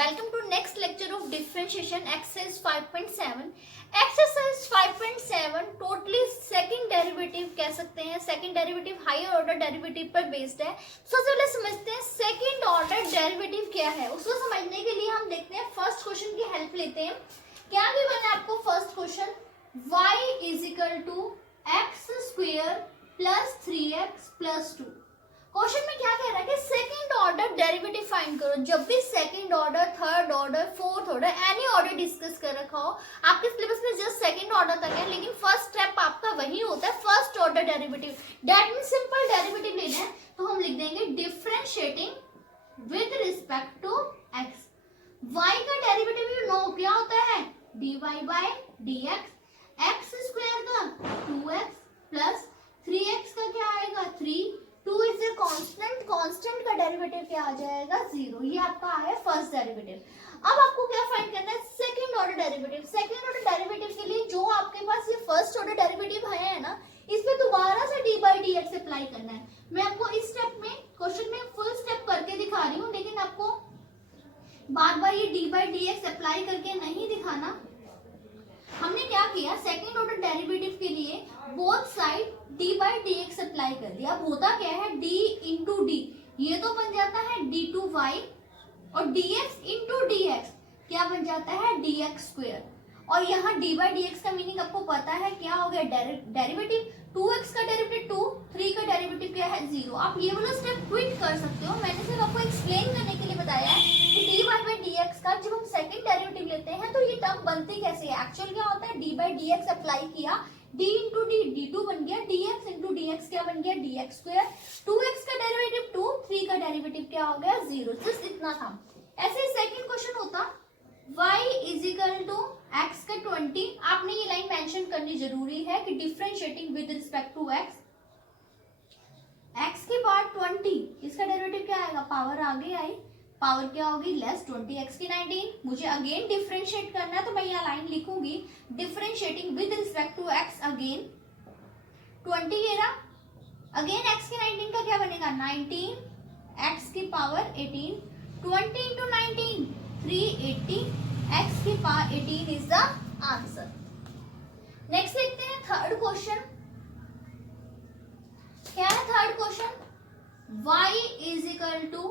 Welcome to next lecture of differentiation exercise 5.7. Exercise 5.7 totally second derivative कह सकते हैं, second derivative higher order derivative पर based है। सबसे पहले समझते हैं सेकंड ऑर्डर डेरिवेटिव क्या है। उसको समझने के लिए हम देखते हैं फर्स्ट क्वेश्चन की हेल्प लेते हैं। क्या गिवन है आपको first question, y is equal to x square plus 3x plus 2। Question में क्या कह रहा है कि सेकंड ऑर्डर डेरिवेटिव फाइंड करो। जब भी second order, third order, fourth order, any order discuss कर रखा हो, आपके सिलेबस में जस्ट सेकंड ऑर्डर तक है, लेकिन फर्स्ट स्टेप आपका वही होता है first order derivative. That means simple derivative लेना है तो हम लिख देंगे differentiating with respect to x. y का डेरिवेटिव यू नो क्या होता है, dy by dx। X square का 2x प्लस 3x का क्या आएगा 3, 2 इज ए कांस्टेंट, कांस्टेंट का डेरिवेटिव क्या आ जाएगा 0। ये आपका है फर्स्ट डेरिवेटिव। अब आपको क्या फाइंड करना है, second order derivative. Second order derivative के लिए जो आपके पास ये फर्स्ट ऑर्डर डेरिवेटिव है ना, इस पे दोबारा से dy बाई dx अप्लाई करना है। मैं आपको इस स्टेप में क्वेश्चन में फुल स्टेप करके दिखा रही हूँ, लेकिन आपको बार बार ये dy बाई dx अप्लाई करके नहीं दिखाना। हमने क्या किया, सेकंड ऑर्डर डेरिवेटिव के लिए both side d by dx apply कर दिया। अब होता क्या है, d इंटू डी, ये तो बन जाता है d2y और dx इंटू dx क्या बन जाता है dx स्क्वायर। और यहाँ d बाई dx का मीनिंग आपको पता है क्या हो गया, डेरिवेटिव। 2x का डेरिवेटिव 2, 3 का डेरिवेटिव क्या है 0। आप ये वाला स्टेप क्विट कर सकते हो, मैंने सिर्फ आपको एक्सप्लेन करने के लिए बताया है कि d बाई dx का जब हम सेकंड डेरिवेटिव लेते हैं तो ये टर्म बनती कैसे है। एक्चुअल क्या होता है, d बाई dx अप्लाई किया, d इंटू डी d2 बन गया, dx इंटू dx क्या बन गया dx स्क्वायर। 2x का डेरिवेटिव 2, 3 का डेरिवेटिव क्या हो गया 0। जस्ट इतना था। ऐसे सेकंड क्वेश्चन होता y is equal to x का 20। आपने ये लाइन मेंशन करनी जरूरी है कि differentiating with respect to x, x की पावर 20, इसका डेरिवेटिव क्या आएगा, पावर आगे आई, पावर क्या होगी लेस 20, x की 19। मुझे अगेन डिफरेंशिएट करना है तो मैं यहाँ लाइन लिखूंगी differentiating with respect to x again 20 ये रहा, अगेन x की 19 का क्या बनेगा 19, x की पावर 18, 20 इंटू 19 380, x की power 18 is the answer. Next देखते हैं थर्ड क्वेश्चन। क्या है third question, y is equal to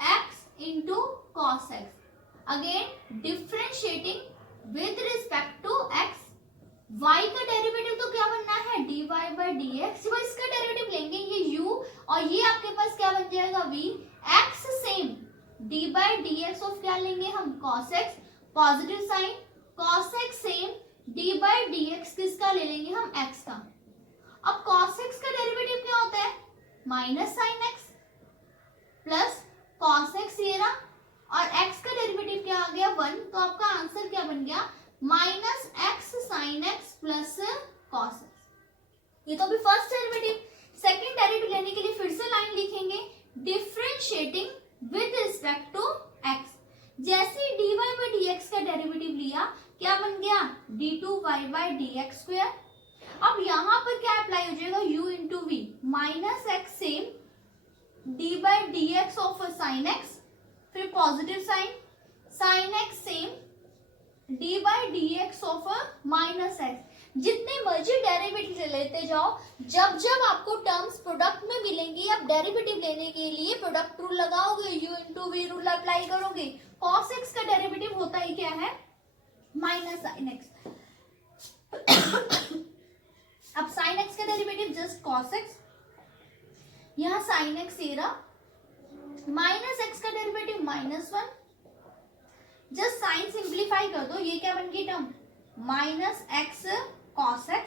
x into cos x. Again differentiating with respect to x। y का डेरिवेटिव तो क्या बनना है dy बाई dx, जब इसका डेरिवेटिव लेंगे ये u और ये आपके पास क्या बन जाएगा v। x same d by dx of क्या लेंगे हम cos x, positive sign, cos x same d by dx किसका ले लेंगे हम x का। अब cos x का डेरिवेटिव क्या होता है minus sine x plus cos x ये रहा, और x का डेरिवेटिव क्या आ गया 1, तो आपका आंसर क्या बन गया minus x sine x plus cos x। ये तो अभी फर्स्ट डेरिवेटिव। सेकंड डेरिवेटिव लेने के लिए फिर से लाइन लिखेंगे differentiating with respect to x। जैसे dy बाई dx का डेरिवेटिव लिया क्या बन गया d2y बाई dx स्क्वायर। अब यहाँ पर क्या अप्लाई हो जाएगा u into v, minus x same d by dx of sine x, फिर positive sign, sine x same d by dx of minus x। जितने मर्जी डेरिवेटिव लेते जाओ, जब जब आपको टर्म्स प्रोडक्ट में मिलेंगी, आप डेरिवेटिव लेने के लिए प्रोडक्ट रूल लगाओगे, u into v rule apply करोगे। cos x का डेरिवेटिव होता ही क्या है माइनस साइन x। अब साइन x का डेरिवेटिव जस्ट cos x, यहाँ साइन x ये रहा, माइनस x का डेरिवेटिव -1, जस्ट साइन सिंप्लीफाई कर दो, ये क्या बन गई term minus x cos x,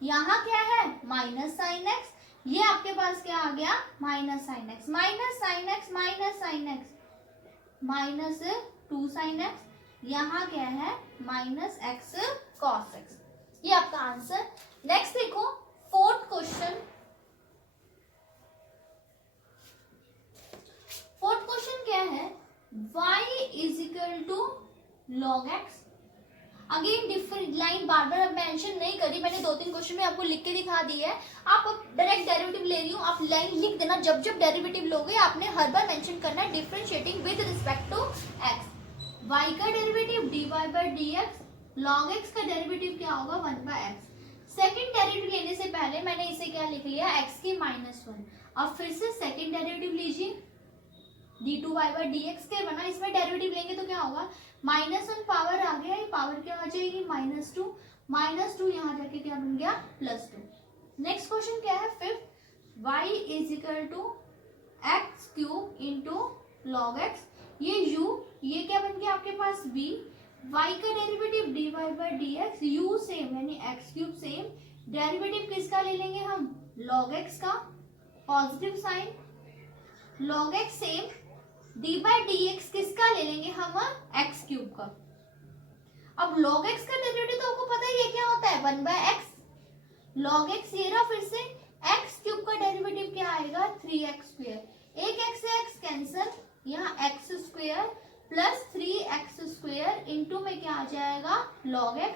यहाँ क्या है माइनस साइन x, ये आपके पास क्या आ गया minus sine x, minus sine x minus sine x minus 2 sine x, यहाँ क्या है माइनस x cos x। ये आपका आंसर। नेक्स्ट देखो फोर्थ क्वेश्चन। फोर्थ क्वेश्चन क्या है, y is equal to log x। Again different line बार बार मेंशन नहीं करी मैंने, 2-3 क्वेश्चन में आपको लिख के दिखा दी है। आप डायरेक्ट डेरिवेटिव ले रही हूँ, आप लाइन लिख देना। जब जब डेरिवेटिव लोगे आपने हर बार मेंशन करना है differentiating with respect to x। y का derivative dy by d x, log x का डेरिवेटिव क्या होगा 1 बाय एक्स। सेकेंड डेरिवेटिव लेने से पहले मैंने इसे क्या लिख लिया x की -1। अब फिर से सेकेंड डेरिवेटिव लीजिए d2y बाई डी एक्स के बना, इसमें डेरिवेटिव लेंगे तो क्या होगा -1 पावर आ गया, ये पावर क्या आ जाएगी -2, -2 यहाँ जाके क्या बन गया +2। नेक्स्ट क्वेश्चन क्या है fifth, y is equal to x cube into log x, ये u, ये क्या बन गया आपके पास v, y का derivative dy by d x, u same यानी एक्स क्यूब सेम, डेरिवेटिव किसका ले लेंगे हम log x का, positive sign, log x same, d by d x किसका ले लेंगे हम एक्स क्यूब का। अब log x का डेरिवेटिव तो आपको पता ही है क्या होता है 1 बाय एक्स, log x ये रहा, फिर से एक्स क्यूब का डेरिवेटिव क्या आएगा 3x स्क्वायर, एक x से x कैंसल, यहाँ x square plus 3x square into में क्या आ जाएगा log x,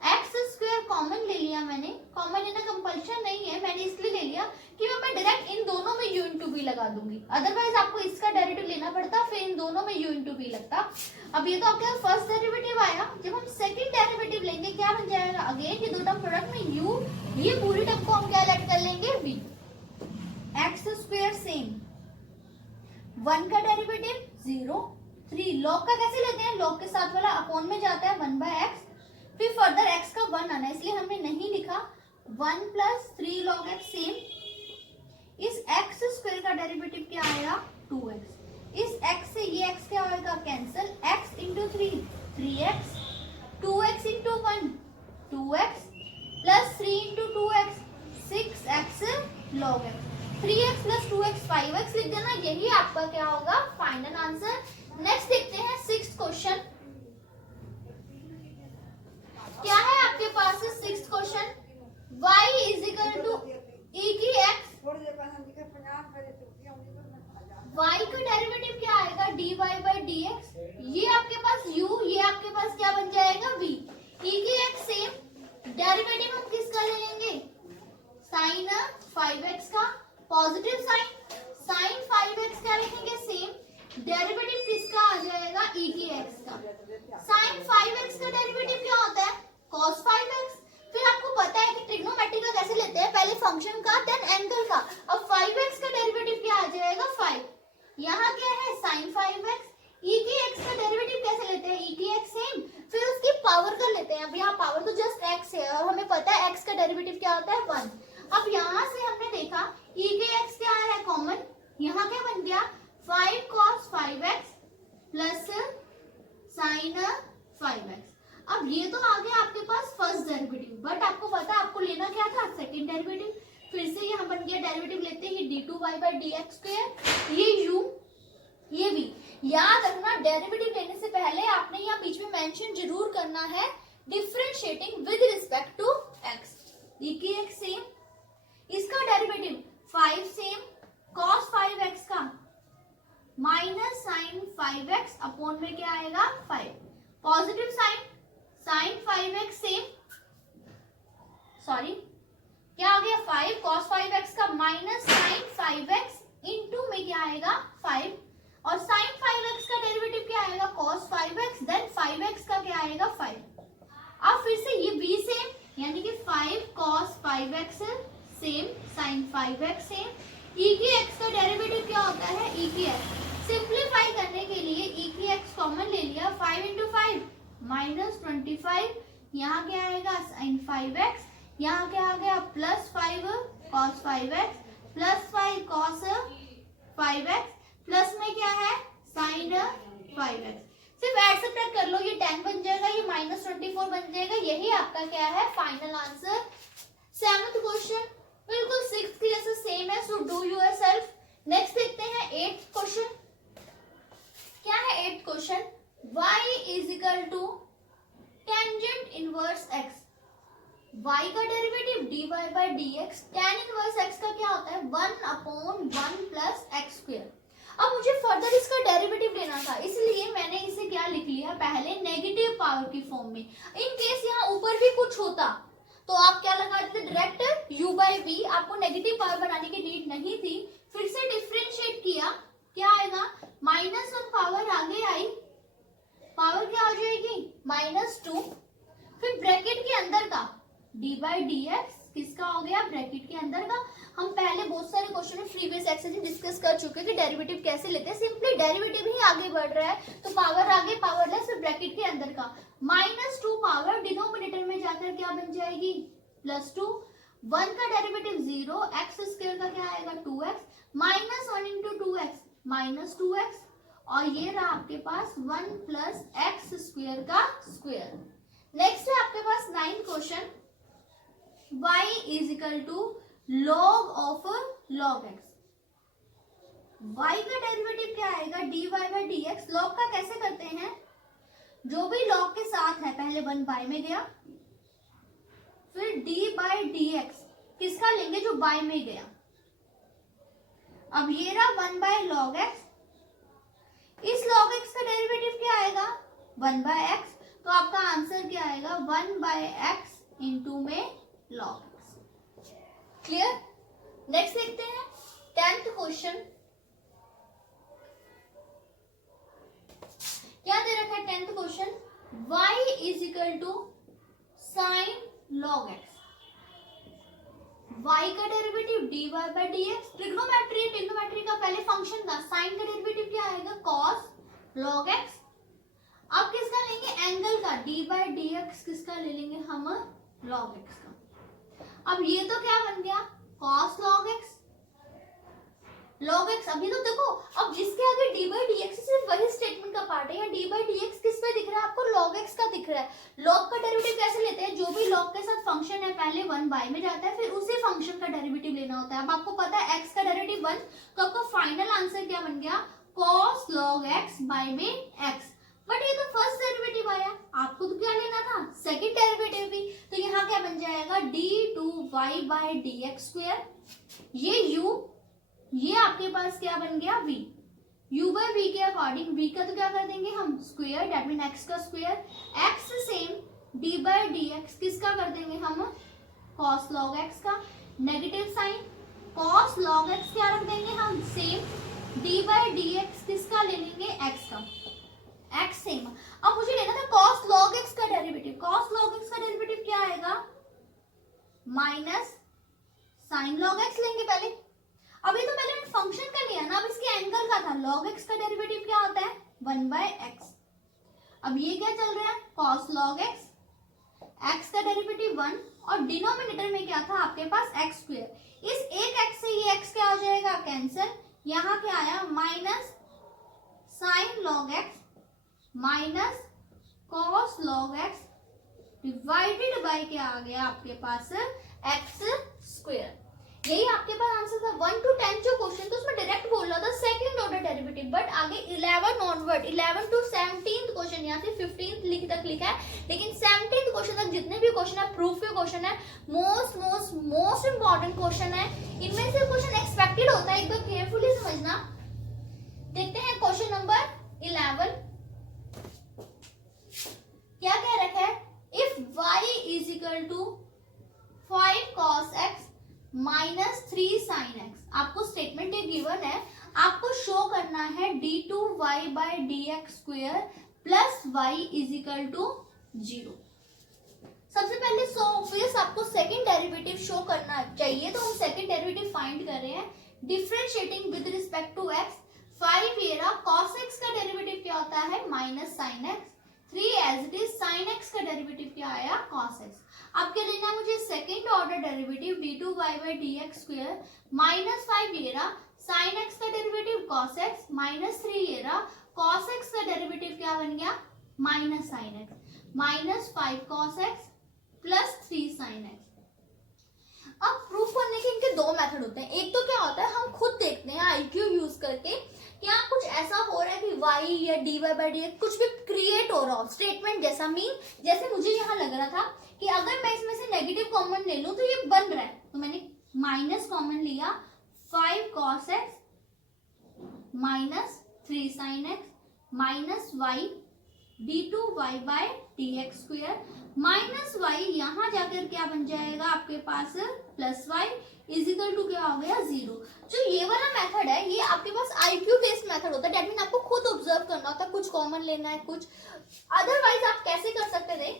x square common ले लिया मैंने, कॉमन लेना कंपल्शन नहीं है, मैंने इसलिए ले लिया कि मैं डायरेक्ट इन दोनों में u इंटू बी लगा दूंगी, अदरवाइज आपको इसका डेरिवेटिव लेना पड़ता, फिर इन दोनों में u इंटू बी लगता। अब ये तो आपके फर्स्ट डेरिवेटिव आया, जब हम सेकंड डेरिवेटिव लेंगे क्या बन जाएगा, अगेन ये दो टर्म प्रोडक्ट में u, ये पूरी टर्म को हम क्या ऐड कर लेंगे v, एक्स स्क्वायर सेम, 1 का डेरिवेटिव 0, 3, लॉग का कैसे लेते हैं, लॉग के साथ वाला अपॉन में जाता है 1 बाय एक्स, फिर फर्दर x का 1 आना है इसलिए हमने नहीं लिखा, 1 प्लस 3 log x सेम, इस x स्क्वायर का डेरिवेटिव क्या आएगा 2x, इस x से ये x क्या होएगा cancel, x into 3 3x, 2x into 1 2x plus 3 into 2x 6x log x, 3x plus 2x 5x लिख देना, यही आपका क्या होगा फाइनल आंसर। नेक्स्ट देखते हैं सिक्स्थ क्वेश्चन, क्या है आपके पास sixth question, y is equal to e की x, y का डेरिवेटिव क्या आएगा dy बाई डी एक्स, ये आपके पास u, ये आपके पास क्या बन जाएगा v, e की x सेम, डेरिवेटिव हम किसका ले लेंगे साइन 5x का, पॉजिटिव साइन, साइन 5x क्या लिखेंगे सेम, डेरिवेटिव किसका आ जाएगा e की x का, साइन 5x का डेरिवेटिव क्या होता है cos 5x, फिर आपको पता है कि ट्रिग्नोमेट्री का कैसे लेते हैं, पहले फंक्शन का देन एंगल का, अब 5x का डेरिवेटिव क्या आ जाएगा 5, यहाँ क्या है sin 5x, e की x का डेरिवेटिव कैसे लेते हैं e की x सेम, फिर उसकी पावर कर लेते हैं, अब यहाँ पावर तो जस्ट x है और हमें पता है x का डेरिवेटिव क्या होता है 1, अब यहाँ से हमने देखा e की x क्या है कॉमन, यहाँ क्या बन गया 5 cos 5x plus sin 5x, अब ये तो आ गया आपके पास फर्स्ट डेरिवेटिव, बट आपको पता है आपको लेना क्या था सेकंड डेरिवेटिव, फिर से यहाँ बन गया डेरिवेटिव लेते हैं d2y by d x square, ये u ये v, याद रखना डेरिवेटिव लेने से पहले आपने यहाँ बीच में मेंशन जरूर करना है differentiating with respect to x, e की x सेम, इसका डेरिवेटिव 5 सेम, cos 5x का माइनस sin 5x अपॉन में क्या आएगा 5, positive sign, sin 5x same, sorry क्या आ गया 5 cos 5x का माइनस sin 5x इंटू में क्या आएगा 5, और sin 5x का डेरिवेटिव क्या आएगा cos 5x, देन 5x का क्या आएगा 5, अब फिर से ये v सेम यानी कि 5 cos 5x same, sin 5x same, e की x का डेरिवेटिव क्या होता है e की x, सिंप्लीफाई करने के लिए e की x कॉमन ले लिया, 5 इंटू 5 माइनस 25, यहाँ क्या आएगा sin 5x, यहाँ क्या आ गया plus 5 cos 5x plus 5 cos 5x plus में क्या है sin 5x, सिर्फ ऐड सब्ट्रैक्ट कर लो, ये 10 बन जाएगा, ये माइनस 24 बन जाएगा, यही आपका क्या है फाइनल आंसर। सेवंथ क्वेश्चन बिल्कुल सिक्स्थ के जैसे सेम है, सो डू योरसेल्फ। नेक्स्ट देखते हैं एट्थ क्वेश्चन, क्या है eighth question, y is equal to tangent inverse x, y का derivative dy by d x, tan inverse x का क्या होता है 1 अपॉन 1 प्लस एक्स स्क्वायर। अब मुझे फर्दर इसका डेरिवेटिव लेना था, इसलिए मैंने इसे क्या लिख लिया पहले नेगेटिव पावर की फॉर्म में, इन केस यहाँ ऊपर भी कुछ होता तो आप क्या लगा देते डायरेक्ट u बाई वी, आपको नेगेटिव पावर बनाने की नीड नहीं थी, फिर से डिफरेंशिएट किया, क्या आएगा -1 पावर आगे आई, पावर डी एक्स किसका हो गया, ब्रैकेट के अंदर का। हम पहले बहुत सारे क्वेश्चन में प्रीवियस एक्सरसाइज में डिस्कस कर चुके हैं कि डेरिवेटिव कैसे लेते हैं। सिंपली डेरिवेटिव ही आगे बढ़ रहा है तो पावर आगे पावरलेस ब्रैकेट के अंदर का। -2 पावर डिनोमिनेटर में जाकर क्या बन जाएगी, +2। 1 का डेरिवेटिव 0, एक्स स्क्वायर का क्या आएगा 2x, -1 × 2x -2x, और ये रहा आपके पास 1 + x² का स्क्वायर। नेक्स्ट है आपके पास 9th question, y = log of log x। y का डेरिवेटिव क्या आएगा, dy/dx। log का कैसे करते हैं, जो भी log के साथ है पहले 1 बाय में गया, फिर d/dx किसका लेंगे, जो बाय में गया। अब ये रहा 1/log x, इस log x का डेरिवेटिव क्या आएगा 1/x, तो आपका आंसर क्या आएगा 1/x इंटू में log x। क्लियर। नेक्स्ट देखते हैं 10th क्वेश्चन। क्या दे रखा है 10th question, y = sin log x। y का डेरिवेटिव dy/dx, ट्रिग्नोमेट्री का पहले फंक्शन था। साइन का डेरिवेटिव क्या आएगा cos log x। अब किसका लेंगे, एंगल का, d/dx किसका ले लेंगे हम, log x का। अब ये तो क्या बन गया cos log x, log x। अभी तो देखो, अब जिसके आगे d/dx सिर्फ वही स्टेटमेंट का पार्ट है, या d/dx किस पे दिख रहा है आपको, log x का दिख रहा है। log का डेरिवेटिव कैसे लेते हैं, जो भी log के साथ फंक्शन है पहले 1 बाय में जाता है, फिर उसी फंक्शन का डेरिवेटिव लेना होता है। अब आपको पता है x का डेरिवेटिव 1, तो आपका फाइनल आंसर क्या बन गया, cos log x बाय में x। बट ये तो फर्स्ट डेरिवेटिव आया, आपको तो क्या लेना था, सेकंड डेरिवेटिव भी। तो यहाँ क्या बन जाएगा d2y/dx², ये u, ये आपके पास क्या बन गया v, u/v के अकॉर्डिंग v का तो क्या कर देंगे हम स्क्वायर, दैट मीन x का स्क्वायर, x सेम d/dx किसका कर देंगे हम cos log x का, negative sign cos log x क्या रख देंगे हम सेम, d/dx किसका ले लेंगे x का, x सेम। अब मुझे लेना था cos log x का डेरिवेटिव, cos log x का डेरिवेटिव क्या आएगा -sin log x लेंगे पहले। अभी तो पहले मैंने फंक्शन का लिया ना, अब इसके एंगल का था, log x का डेरिवेटिव क्या होता है 1/x। अब ये क्या चल रहा है cos log x, x का डेरिवेटिव 1, और डिनोमिनेटर में क्या था आपके पास x²। इस एक x से ये x क्या हो जाएगा कैंसिल, यहाँ क्या आया -sin log x -cos log x divided by क्या आ गया आपके पास x²। यही आपके पास आंसर था। 1 to 10 जो क्वेश्चन था उसमें डायरेक्ट बोल रहा था सेकंड ऑर्डर डेरिवेटिव, बट आगे 11 ऑनवर्ड, 11 to 17th क्वेश्चन, यहाँ से 15th तक लिखा है, लेकिन 17th क्वेश्चन तक जितने भी क्वेश्चन है प्रूफ के क्वेश्चन है, मोस्ट इंपॉर्टेंट क्वेश्चन है। इनमें से क्वेश्चन एक्सपेक्टेड होता है, एक बार केयरफुली समझना। देखते हैं क्वेश्चन नंबर 11, क्या कह रखा है, if y = 5 cos x -3 sin x। आपको स्टेटमेंट ये गिवन है, आपको शो करना है d2y/dx² प्लस y = 0। सबसे पहले सो ऑब्वियस आपको सेकंड डेरिवेटिव शो करना चाहिए, तो हम सेकंड डेरिवेटिव फाइंड कर रहे हैं, differentiating with respect to x। 5 ये रहा, cos x का डेरिवेटिव क्या होता है -sin x, 3 as it is, sin x का डेरिवेटिव क्या आया cos x। अब क्या लेना है मुझे सेकंड ऑर्डर डेरिवेटिव d2y/dx², -5 ये रहा, sin x का डेरिवेटिव cos x, -3 ये रहा, cos x का डेरिवेटिव क्या बन गया -sin x, -5 cos x plus 3 sin x। अब प्रूफ करने के इनके दो मेथड होते हैं। एक तो क्या होता है, हम खुद देखते हैं आईक्यू यूज करके, क्या कुछ ऐसा हो रहा है कि y या dy/dx कुछ भी क्रिएट हो रहा हो स्टेटमेंट जैसा। मीन जैसे मुझे यहाँ लग रहा था कि अगर मैं इसमें से नेगेटिव कॉमन ले लूं तो ये बन रहा है, तो मैंने माइनस कॉमन लिया, 5 cos x -3 sin x -y d2y/dx² -y यहाँ जाकर क्या बन जाएगा आपके पास +y = क्या हो गया 0। जो ये वाला मेथड है ये आपके पास आईक्यू बेस्ड मेथड होता है, डेट मीन आपको खुद ऑब्जर्व करना होता है, कुछ कॉमन लेना है कुछ। अदरवाइज आप कैसे कर सकते थे,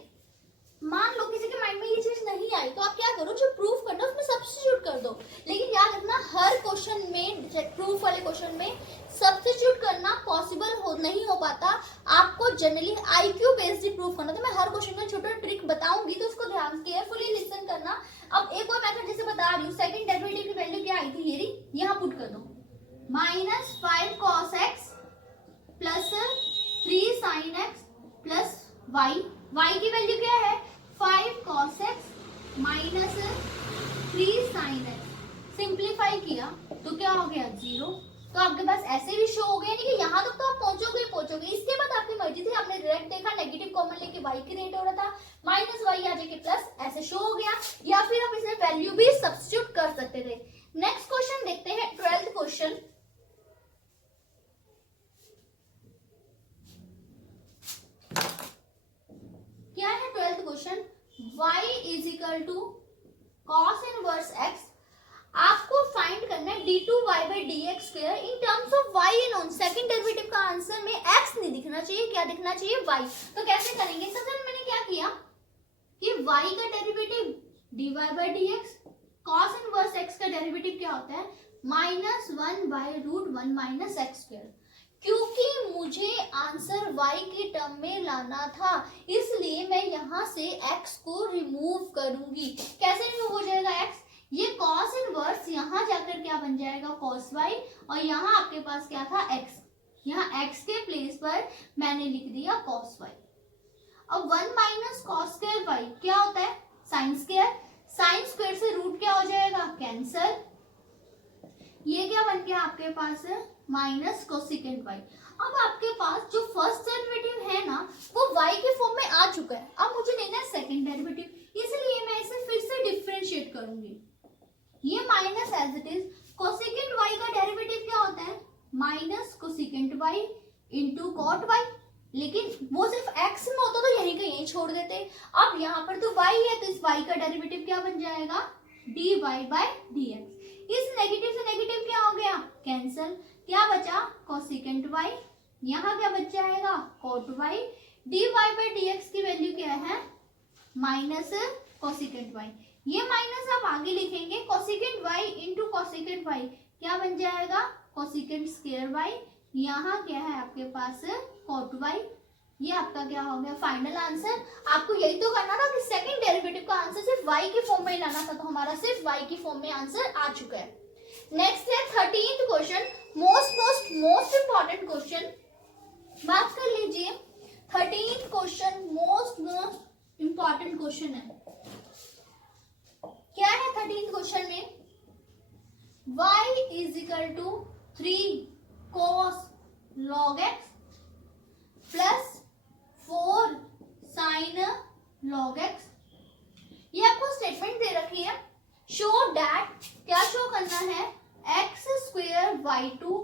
मान लो किसी के माइंड में ये चीज नहीं आई, तो आप क्या करो, जो प्रूफ करना उसमें सब्स्टिट्यूट कर दो। लेकिन याद रखना हर क्वेश्चन में, प्रूफ वाले क्वेश्चन में सब्स्टिट्यूट करना पॉसिबल नहीं हो पाता। आपको जनरली आईक्यू बेस्ड प्रूफ करना। तो मैं हर क्वेश्चन में छोटा ट्रिक बताऊंगी, तो उसको ध्यान केयरफुली लिसन करना। अब एक और मेथड जैसे बता रही हूँ, सेकंड डेरिवेटिव की वैल्यू क्या आई थी, ये रही, यहाँ पुट कर दो, -5 cos x plus 3 sin x plus y की वैल्यू क्या है, 5 cos x minus 3 sin x। Simplify किया तो क्या हो गया, 0। तो आपके पास ऐसे भी शो हो गया, नहीं कि यहाँ तक तो आप पहुंचोगे। इसके बाद आपकी मर्जी थी, आपने डायरेक्ट देखा नेगेटिव कॉमन लेके y की रेट हो रहा था, माइनस y आ जाके प्लस, ऐसे शो हो गया। या फिर आप इसमें वैल्यू भी सब्स्टिट्यूट कर सकते थे। नेक्स्ट क्वेश्चन देखते हैं, 12th क्वेश्चन। क्या है 12th question, y is equal to cos inverse x। आपको फाइंड करना है d2y/dx² in terms of y known. Second derivative का आंसर में x नहीं दिखना चाहिए, क्या दिखना चाहिए, y। तो कैसे करेंगे, सबसे पहले मैंने क्या किया कि y का derivative dy/dx, cos inverse x का डेरिवेटिव क्या होता है, -1/√1 - x²। क्योंकि मुझे आंसर y की टर्म में लाना था, इसलिए मैं यहाँ से x को रिमूव करूंगी। कैसे रिमूव हो जाएगा x, ये cos इनवर्स यहाँ जाकर क्या बन जाएगा, cos y, और यहाँ आपके पास क्या था, x। यहाँ x के प्लेस पर मैंने लिख दिया cos y। अब 1 - cos² y क्या होता है, sin स्क्वायर। sin स्क्वायर से रूट क्या हो जाएगा, कैंसल। ये क्या बन गया आपके पास है, माइनस कोसिकेंट y। अब आपके पास जो फर्स्ट डेरिवेटिव है ना, वो y के फॉर्म में आ चुका है। अब मुझे लेना है सेकंड डेरिवेटिव, इसलिए मैं इसे फिर से डिफरेंशिएट करूंगी। ये minus as it is, cosecant y का डेरिवेटिव क्या होता है, minus cosecant y into cot y। लेकिन वो सिर्फ x में होता तो यहीं का यहीं छोड़ देते। अब यहाँ पर तो y है, तो इस y का डेरिवेटिव क्या बन जाएगा, dy/dx। इस नेगेटिव से नेगेटिव क्या हो गया, कैंसल। क्या बचा, कोसिकेंट y, यहाँ क्या बच जाएगा, कॉट y। dy/dx की वैल्यू क्या है, माइनस कोसिकेंट y। ये माइनस आप आगे लिखेंगे, cosecant y into cosecant y क्या बन जाएगा, कोसिकेंट स्क्वायर y। यहाँ क्या है आपके पास, कॉट y। ये आपका क्या हो गया, फाइनल आंसर। आपको यही तो करना था कि सेकंड डेरिवेटिव का आंसर सिर्फ y के फॉर्म में लाना था, तो हमारा सिर्फ y की फॉर्म में आंसर आ चुका है। नेक्स्ट है 13th question, most important question. बात कर लीजिए, 13th question most important question है। क्या है 13th क्वेश्चन में, y is equal to 3 cos log x plus 4 sin log x। ये आपको स्टेटमेंट दे रखी है, शो दैट, क्या शो करना है, x² y2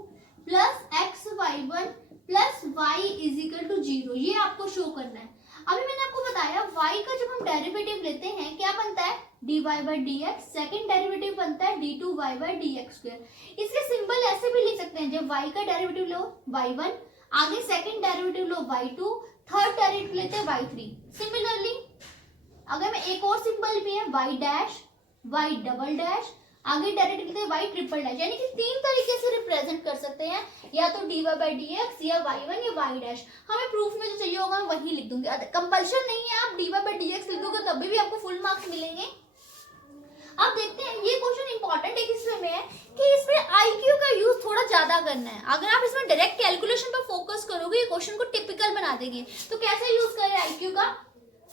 plus x y1 plus y is equal to 0। ये आपको शो करना है। अभी मैंने आपको बताया y का जब हम डेरिवेटिव लेते हैं क्या बनता है, dy/dx। सेकंड डेरिवेटिव बनता है d2y/dx²। इसके सिंबल ऐसे भी लिख सकते हैं, जब y का डेरिवेटिव लो y1, आगे सेकंड डेरिवेटिव लो y2, थर्ड डेरिवेटिव लेते हैं y3। सिमिलरली अगर मैं एक और सिंबल भी है y', y', आगे डेरिवेटिव लेते हैं y'', यानी कि 3 तरीके से रिप्रेजेंट कर सकते हैं, या तो dy/dx या y1 या y'। हमें प्रूफ में जो चाहिए होगा मैं वही लिख दूंगी, कंपल्शन नहीं है, आप dy/dx लिख दोगे तभी भी आपको फुल मार्क्स मिलेंगे। अब देखते हैं, ये क्वेश्चन इंपॉर्टेंट है किसमें है कि इसमें आईक्यू का यूज थोड़ा ज्यादा करना है। अगर आप इसमें डायरेक्ट कैलकुलेशन पर फोकस करोगे, ये क्वेश्चन को टिपिकल बना देंगे। तो कैसे यूज करें आईक्यू का,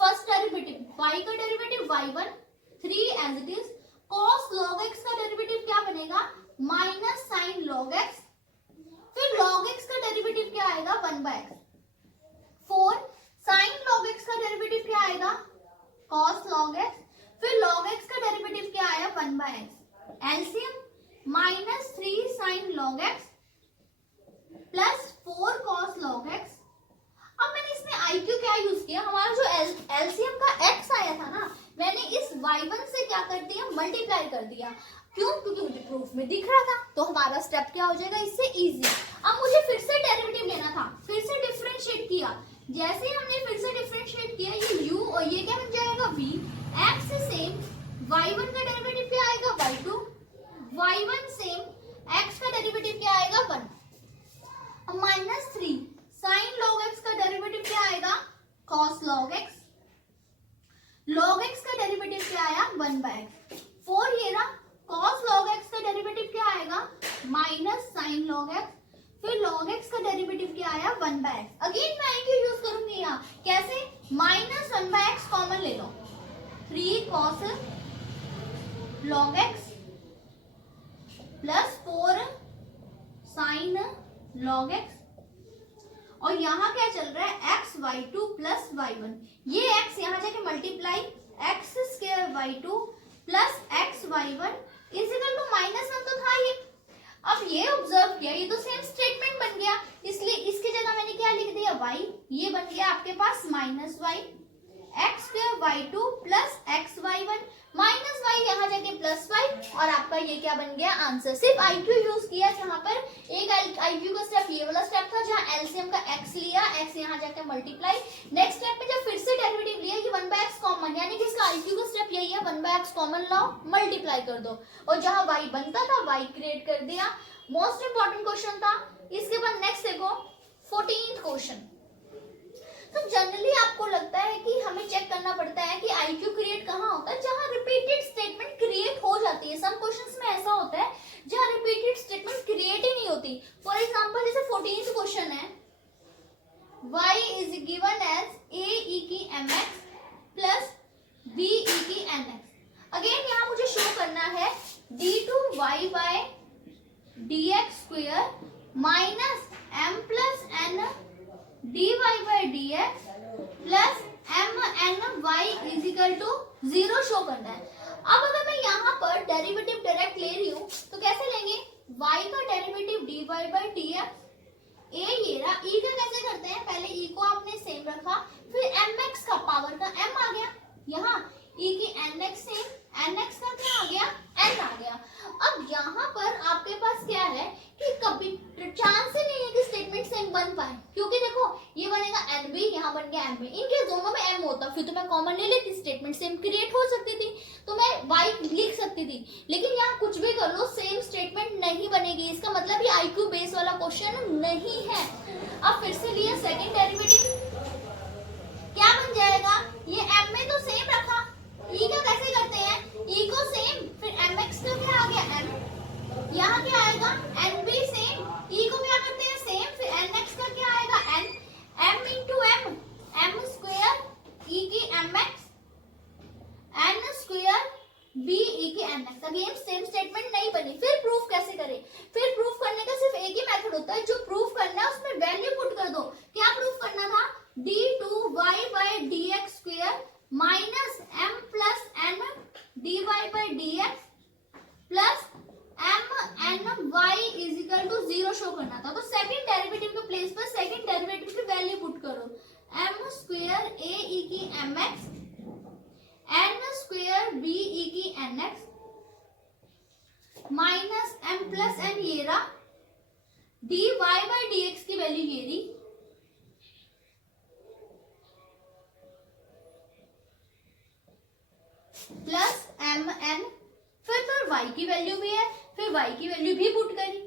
फर्स्ट डेरिवेटिव y का derivative y1, 3 as it is, cos log x का डेरिवेटिव क्या बनेगा, माइनस sin log x, फिर log x का डेरिवेटिव क्या आएगा, 1/x, 4 sin log x का डेरिवेटिव क्या आएगा, cos log x, फिर log x का डेरिवेटिव क्या आया, 1/x। LCM -3 sin log x plus 4 cos log x। अब मैंने इसमें आईक्यू क्या यूज किया, हमारा जो एलसीएम का x आया था ना, मैंने इस y1 से क्या कर दिया, मल्टीप्लाई कर दिया। क्यों, क्योंकि मुझे प्रूफ में दिख रहा था, तो हमारा स्टेप क्या हो जाएगा इससे इजी। अब मुझे फिर से डेरिवेटिव लेना था, फिर से डिफरेंशिएट किया। जैसे ही हमने फिर से डिफरेंशिएट किया, ये u और ये क्या बन जाएगा v, x सेम, y1 का डेरिवेटिव क्या आएगा y2, y1 सेम, x का डेरिवेटिव क्या आएगा 1, अब -3 sin log x का डेरिवेटिव क्या आएगा cos log x, log x का डेरिवेटिव क्या आया 1/x, 4 ये रहा, cos log x का डेरिवेटिव क्या आएगा माइनस sin log x, फिर log x का डेरिवेटिव क्या आया 1/x। अगेन मैं IQ यूज करूंगी यहाँ, कैसे, -1/x कॉमन ले लो, 3 cos log x plus 4 sin log x, और यहाँ क्या चल रहा है x y2 प्लस y1, ये x यहाँ जाके multiply x square y2 plus x y1 is equal to -1 तो था ये। अब ये ऑब्जर्व किया, ये तो सेम स्टेटमेंट बन गया, इसलिए इसकी जगह मैंने क्या लिख दिया y, ये बन गया आपके पास -y, x square y2 plus x y1 minus y यहाँ जाके प्लस y, और आपका ये क्या बन गया आंसर। सिर्फ IQ यूज किया जहाँ पर एक IQ का स्टेप ये वाला स्टेप था जहाँ LCM का x लिया, x यहाँ जाके मल्टीप्लाई, नेक्स्ट स्टेप में जब फिर से डेरिवेटिव लिया ये 1/x कॉमन, यानी कि इसका IQ का स्टेप यही है 1/x कॉमन लाओ, मल्टीप्लाई कर दो, और जहाँ y बनता था y क्रिएट कर दिया। मोस्ट इंपॉर्टेंट क्वेश्चन था। इसके बाद नेक्स्ट देखो 14th क्वेश्चन। तो जनरली आपको लगता है कि हमें चेक करना पड़ता है कि IQ क्रिएट कहाँ होता है, जहाँ रिपीटेड स्टेटमेंट क्रिएट हो जाती है। सम क्वेश्चंस में ऐसा होता है जहाँ रिपीटेड स्टेटमेंट क्रिएट ही नहीं होती। फॉर एग्जांपल जैसे 14th क्वेश्चन है, y is given as a e की mx प्लस b e की nx। अगेन यहाँ मुझे शो करना है d2y by dx square minus m plus n dy by dx प्लस m n y is equal to 0 show करना है। अब अगर मैं यहाँ पर डेरिवेटिव डायरेक्ट ले रही हूँ तो कैसे लेंगे, y का derivative dy by dx, a ये रहा, e का कैसे करते हैं, पहले e को आपने सेम रखा, फिर mx का पावर का m आ गया, यहाँ e की nx सेम, nx का क्या आ गया n आ गया। अब यहाँ पर आपके पास क्या है कि कभी चांस ही नहीं है कि स्टेटमेंट सेम बन पाए, क्योंकि देखो ये बनेगा nb, यहाँ बन गया mb, इनके दोनों में m होता फिर तो मैं कॉमन ले लेती, स्टेटमेंट सेम क्रिएट हो सकती थी, तो मैं y लिख सकती थी। लेकिन यहाँ कुछ भी कर लो सेम स्टेटमेंट नहीं बनेगी, इसका मतलब ये IQ बेस वाला क्वेश्चन नहीं है। अब फिर से लिया सेकेंड डेरिवेटिव, क्या बन जाएगा, ये m में तो सेम रखा, e का कैसे करते हैं, e को सेम, फिर mx का क्या आ गया m, यहाँ क्या आएगा nb सेम, e को क्या करते हैं सेम, फिर nx का क्या आएगा n, m into m, m square e की mx, n square b e की nx। अगेन सेम स्टेटमेंट नहीं बनी, फिर प्रूफ कैसे करें, फिर प्रूफ करने का सिर्फ एक ही मेथड होता है, जो प्रूफ करना है उसमें वैल्यू पुट कर दो। क्या प्रूफ करना था, d2y by dx square minus m plus n dy by dx प्लस m n y is equal to 0 show करना था। तो सेकंड डेरिवेटिव के प्लेस पर सेकंड डेरिवेटिव की वैल्यू पुट करो, m स्क्वायर a e की mx, n square b e की nx minus m plus n ये रहा, dy by dx की वैल्यू ये रही, प्लस एम एन, फिर y की वैल्यू भी है, फिर y की वैल्यू भी पुट करी।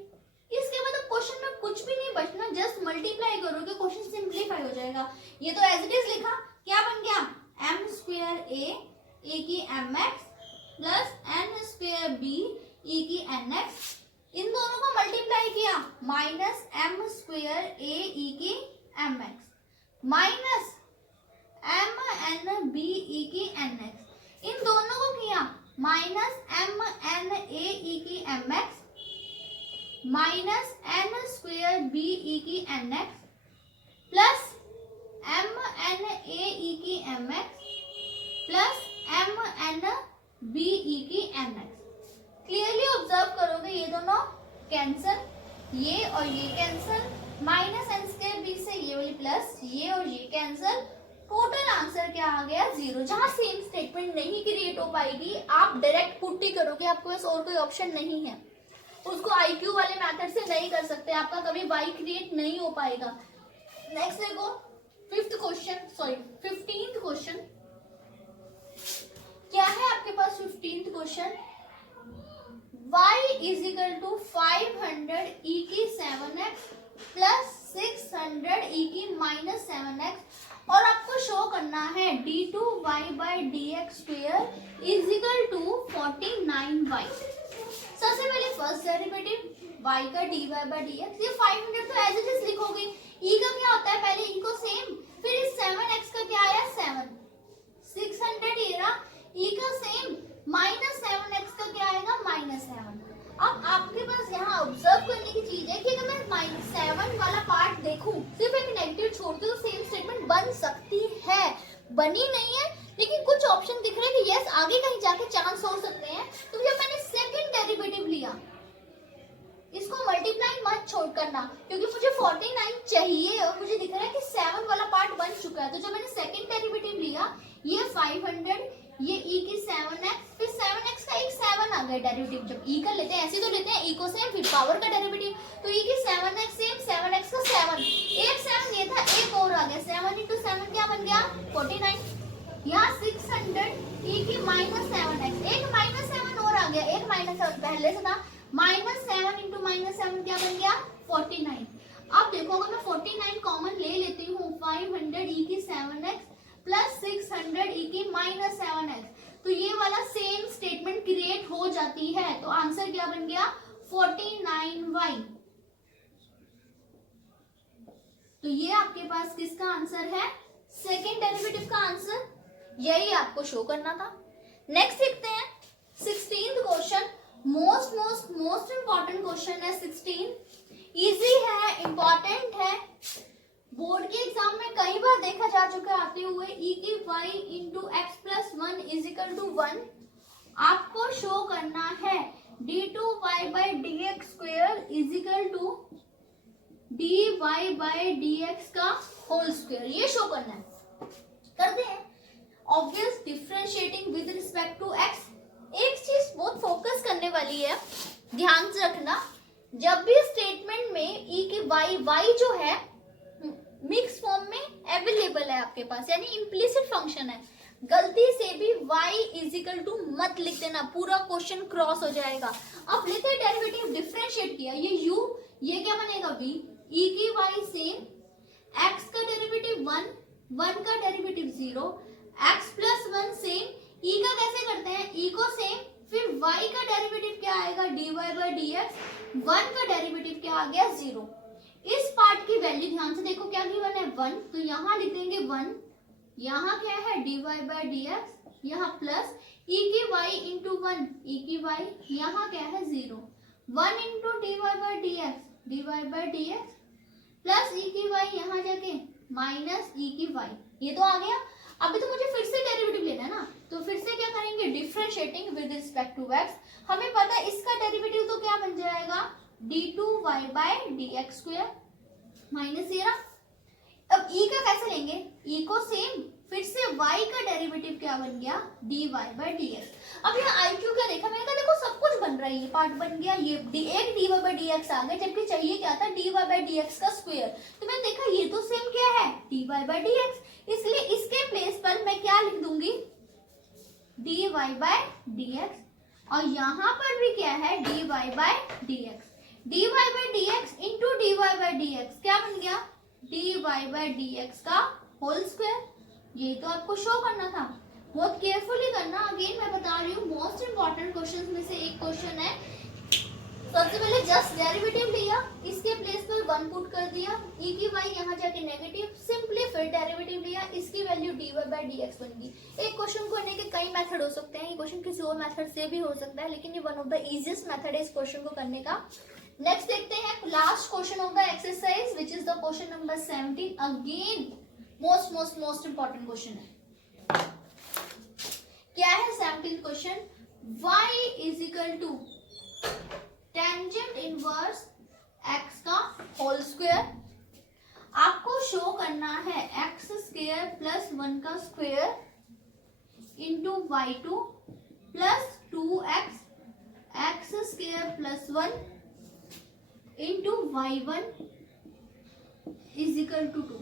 इसके बाद क्वेश्चन में कुछ भी नहीं बचना, जस्ट मल्टीप्लाई करोगे क्वेश्चन सिंप्लीफाई हो जाएगा। ये तो एज इट इज लिखा, क्या बन गया m स्क्वायर a की mx plus n square b e की nx, इन दोनों को मल्टीप्लाई किया, minus m square a e की mx minus m n b e की nx, इन दोनों को किया minus m n a e की mx minus n square b e की nx plus m n a e की mx plus m n b e की nx। Clearly observe करोगे ये दोनों कैंसल, ये और ये cancel, minus n square b से ये वाली प्लस, ये और ये कैंसल, टोटल आंसर क्या आ गया 0। जहां सेम स्टेटमेंट नहीं क्रिएट हो पाएगी आप डायरेक्ट पुट ही करोगे, आपके पास और कोई ऑप्शन नहीं है, उसको IQ वाले मेथड से नहीं कर सकते, आपका कभी y क्रिएट नहीं हो पाएगा। नेक्स्ट देखो fifth question, sorry 15th question क्या है आपके पास? 15th question, y is equal to 500 e की 7x प्लस 600 e की माइनस 7x और आपको शो करना है d2y by d x square is equal to 49y। सबसे पहले फर्स्ट डेरिवेटिव y का dy बाई डी एक्स, ये 500 तो एज इट इज लिखोगे, e का क्या होता है पहले e को सेम, फिर इस 7x का क्या आया 7, 600 ये रहा, e का सेम, माइनस 7x का क्या आएगा -7। अब आपके पास यहाँ ऑब्जर्व करने की चीज है कि अगर मैं -7 वाला पार्ट देखूं, सिर्फ एक नेगेटिव छोड़ के तो सेम स्टेटमेंट बन सकती है, बनी नहीं है, लेकिन कुछ ऑप्शन दिख रहे हैं कि यस आगे कहीं जाके चांस हो सकते हैं। तो जब मैंने सेकंड डेरिवेटिव लिया, इसको मल्टीप्लाई मत छोड़ करना, क्योंकि मुझे 49 चाहिए और मुझे दिख रहा है कि 7 वाला पार्ट बन चुका है। तो जब मैंने सेकंड डेरिवेटिव लिया, ये 500, ये e की 7x, फिर 7x का एक 7 आ गया डेरिवेटिव, जब e का लेते हैं ऐसे तो लेते हैं e को सेम, फिर पावर का डेरिवेटिव, तो e की 7x सेम, 7x का 7, एक 7 ये था, एक और आ गया, 7 into 7 क्या बन गया 49, यहाँ 600 e की -7x, एक -7 और आ गया, एक -7 पहले से था, -7 into -7 क्या बन गया 49। अब देखो अगर मैं 49 कॉमन ले लेती हूँ, 500 e की 7x प्लस 600 e की -7x, तो ये वाला सेम स्टेटमेंट क्रिएट हो जाती है। तो आंसर क्या बन गया 49y। तो ये आपके पास किसका आंसर है? सेकेंड डेरिवेटिव का आंसर, यही आपको शो करना था। नेक्स्ट देखते हैं 16th question, most important question है 16, इजी है, इंपॉर्टेंट है, बोर्ड के एग्जाम में कई बार देखा जा चुका है आते हुए। e की y into x plus 1 is equal to 1, आपको शो करना है d2y by d x square is equal to dy by d x का होल स्क्वेयर, ये शो करना है। करते हैं obvious differentiating with respect to x। एक चीज बहुत फोकस करने वाली है, ध्यान से रखना, जब भी स्टेटमेंट में e की y जो है मिक्स फॉर्म में अवेलेबल है आपके पास, यानी इम्प्लिसिट फंक्शन है, गलती से भी y इज इक्वल टू मत लिख देना, पूरा क्वेश्चन क्रॉस हो जाएगा। अब लेते हैं डेरिवेटिव डिफरेंशिएट किया, ये u, ये क्या बनेगा v, e की y सेम, x का डेरिवेटिव 1, 1 का derivative 0, x plus 1 same, e का कैसे करते हैं, e को सेम, फिर y का डेरिवेटिव क्या आएगा dy बाई डी एक्स, 1 का डेरिवेटिव क्या आ गया 0। इस पार्ट की वैल्यू ध्यान से देखो, क्या गिवन है 1, तो यहाँ लिखेंगे 1, यहाँ क्या है dy बाई डी एक्स, यहाँ प्लस e की y इंटू 1, e की y, यहाँ क्या है 0, 1 into dy by d x, dy by d x plus e की y, यहाँ जाके माइनस e की y, ये तो आ गया। अभी तो मुझे फिर से डेरिवेटिव लेना है ना, तो फिर से क्या करेंगे differentiating with respect to x। हमें पता है इसका डेरिवेटिव तो क्या बन जाएगा d2y by d x square minus ये रहा। अब e का कैसे लेंगे, e को सेम, फिर से y का डेरिवेटिव क्या बन गया dy बाई डी एक्स। अब यहाँ iq क्या देखा, मैंने कहा देखो सब कुछ बन रहा है, ये पार्ट बन गया, ये एक dy बाई डी एक्स आ गया, जबकि चाहिए क्या था dy बाई डी एक्स का स्क्वायर। तो मैंने देखा ये तो सेम क्या है dy बाई डी एक्स, इसलिए इसके प्लेस पर मैं क्या लिख दूंगी dy बाई डी एक्स, और यहाँ पर भी क्या है dy by d x, dy by d x into dy by d x क्या बन गया dy बाई डी एक्स का होल स्क्वायर। ये तो आपको शो करना था, बहुत केयरफुली करना। अगेन मैं बता रही हूँ मोस्ट इंपॉर्टेंट क्वेश्चंस में से एक क्वेश्चन है। सबसे पहले जस्ट डेरिवेटिव लिया, इसके प्लेस पर 1 पुट कर दिया, e की y यहाँ जाके नेगेटिव, सिंपली फिर डेरिवेटिव लिया, इसकी value dy by d x बन गई। एक क्वेश्चन को करने के कई मेथड हो सकते हैं, ये क्वेश्चन किसी और मेथड से भी हो सकता है, लेकिन ये one of the easiest method है इस क्वेश्चन को करने का। नेक्स्ट देखते हैं last question of the exercise which is the question number 17। Again most important question है। क्या है 17th question, y is equal to tangent inverse x का होल स्क्वायर। आपको शो करना है x स्क्वायर प्लस 1 का square into y2 plus 2x, x square plus 1 into y1 is equal to 2।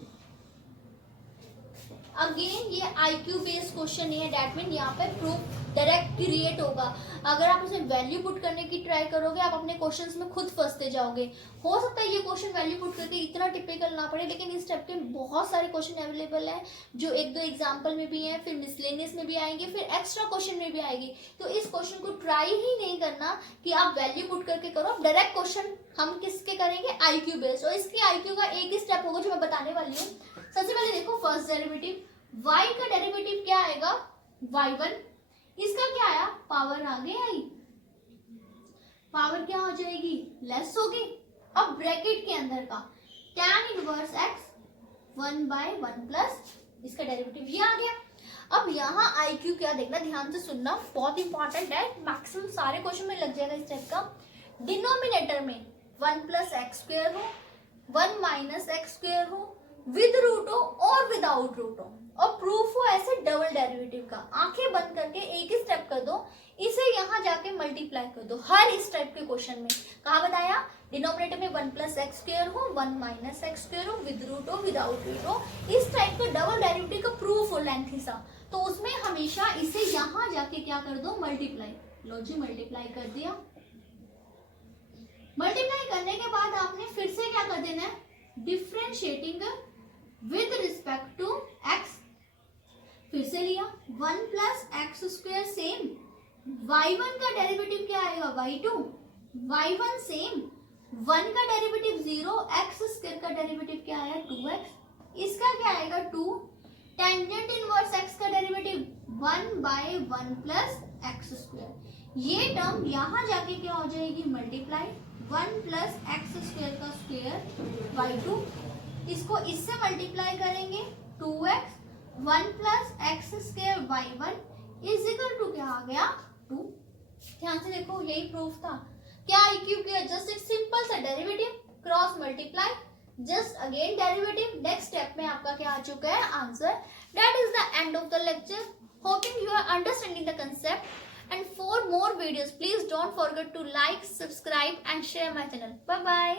Again ये IQ based question नहीं है, that mean यहाँ पे प्रूफ डायरेक्ट क्रिएट होगा। अगर आप इसमें वैल्यू पुट करने की ट्राई करोगे आप अपने क्वेश्चंस में खुद फंसते जाओगे। हो सकता है ये क्वेश्चन वैल्यू पुट करके इतना टिपिकल ना पड़े, लेकिन इस टाइप के बहुत सारे क्वेश्चन अवेलेबल है जो एक दो एग्जाम्पल में भी हैं, फिर मिसलेनियस में भी आएंगे, फिर एक्स्ट्रा क्वेश्चन में भी आएगी। तो इस क्वेश्चन को ट्राई ही नहीं करना कि आप वैल्यू पुट करके करो, आप डायरेक्ट क्वेश्चन हम किसके करेंगे, IQ बेस्ड। और इसकी IQ का एक ही स्टेप होगा जो मैं बताने वाली हूँ। सबसे पहले देखो फर्स्ट डेरिवेटिव, y का डेरिवेटिव क्या आएगा, y1, इसका क्या आया, पावर आगे आई, पावर क्या हो जाएगी, लेस होगी। अब ब्रैकेट के अंदर का tan इनवर्स x 1/1 प्लस इसका डेरिवेटिव ये आ गया। अब यहाँ IQ क्या देखना, ध्यान से सुनना, बहुत इंपॉर्टेंट है, मैक्सिमम सारे क्वेश्चन में लग जाएगा इस टाइप का। डिनोमिनेटर में 1 प्लस एक्स स्क्वायर हो, 1 माइनस एक्स स्क्वायर हो, विद रूट हो और विदाउट रूट हो, और प्रूफ हो ऐसे डबल डेरिवेटिव का। आंखें बंद करके एक ही स्टेप कर दो, इसे यहाँ जाके मल्टीप्लाई कर दो हर इस टाइप के क्वेश्चन में। कहा बताया, डिनोमिनेटर में 1 प्लस एक्स स्क्वायर हो, 1 माइनस एक्स स्क्वायर हो, विद रूट हो, विदाउट रूट हो, इस टाइप का डबल डेरिवेटिव का प्रूफ हो लेंथी सा, तो उसमें हमेशा इसे यहाँ जाके क्या कर दो, मल्टीप्लाई। लो जी मल्टीप्लाई कर दिया। मल्टीप्लाई करने के बाद आपने फिर से क्या कर देना है, differentiating with respect to x, फिर से लिया 1 plus x square same, y1 का डेरिवेटिव क्या आएगा, y2, y1 सेम, 1 का डेरिवेटिव 0, एक्स स्क्वायर का डेरिवेटिव क्या आया 2x, इसका क्या आएगा 2, टेंजेंट इनवर्स x का डेरिवेटिव 1/1 प्लस एक्स स्क्वायर, ये टर्म यहाँ जाके क्या हो जाएगी, मल्टीप्लाई 1 प्लस एक्स स्क्वायर का स्क्वायर y2, इसको इससे मल्टीप्लाई करेंगे 2x, 1 plus x square y1 is equal to क्या आ गया 2। ध्यान से देखो यही प्रूफ था। क्या IQ किया, जस्ट एक सिंपल सा derivative cross multiply, just again derivative, next step में आपका क्या आ चुका है, answer. That is the end of the lecture, hoping you are understanding the concept, and for more videos please don't forget to like, subscribe and share my channel. Bye bye.